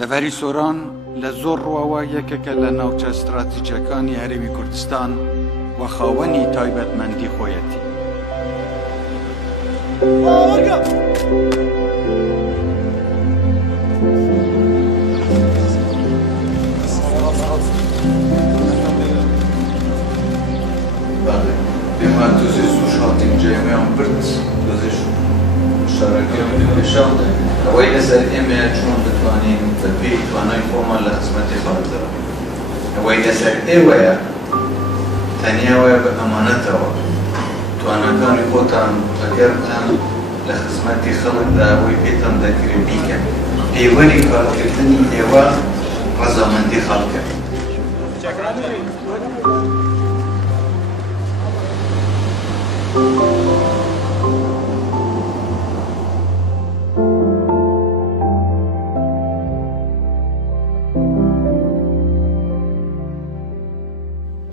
دەڤەری سۆران لە زۆر ڕواوە یەکێکە لە ناوچە استراتیجیەکانی هەرێمی کوردستان و خاوەنی تایبەتمەندی خۆیەتی. Prima tuzi sușati gemi am părț, dozești șaragemi de șalde. Away dasar eme chun betwani tabi twanay forma la xizmati khalda. Away dasar ewaya taniya wa amanata wa twana kan kotan agar an la xizmati khalda wa bitan dakri bika. Ewani kalketni ewa razamandi khalka.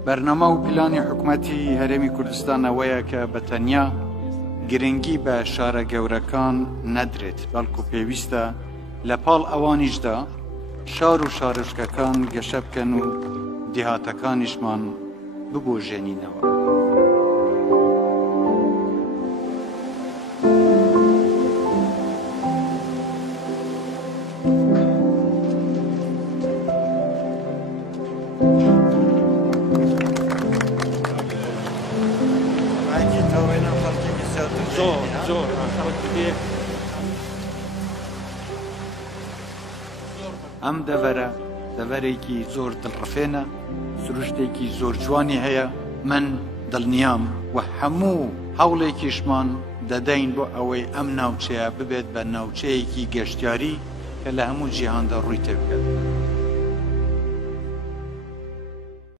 بەرنامە و پلانی حکوومەتی هەرێمی کوردستان ئەوەیە کە بەتەنیا گرنگی بە شارە گەورەکان نەدرێت، بەڵکو پێویستە لە پاڵ ئەوانیشدا شار و شارۆچکەکان گەشە بکەن و دیهاتەکانیشمان ببۆژێنینەوە. ئەم دەڤەرێکی زۆر دڵڕفێنە، سروشتێکی زۆر جوانی هەیە. من دڵنیام و هەموو هەوڵێکیشمان دەدەین بۆ ئەوەی ئەم ناوچەیە ببێت بە ناوچەیەکی گەشتیاری کە لە هەموو جیهاندا ڕووی تێ بکات.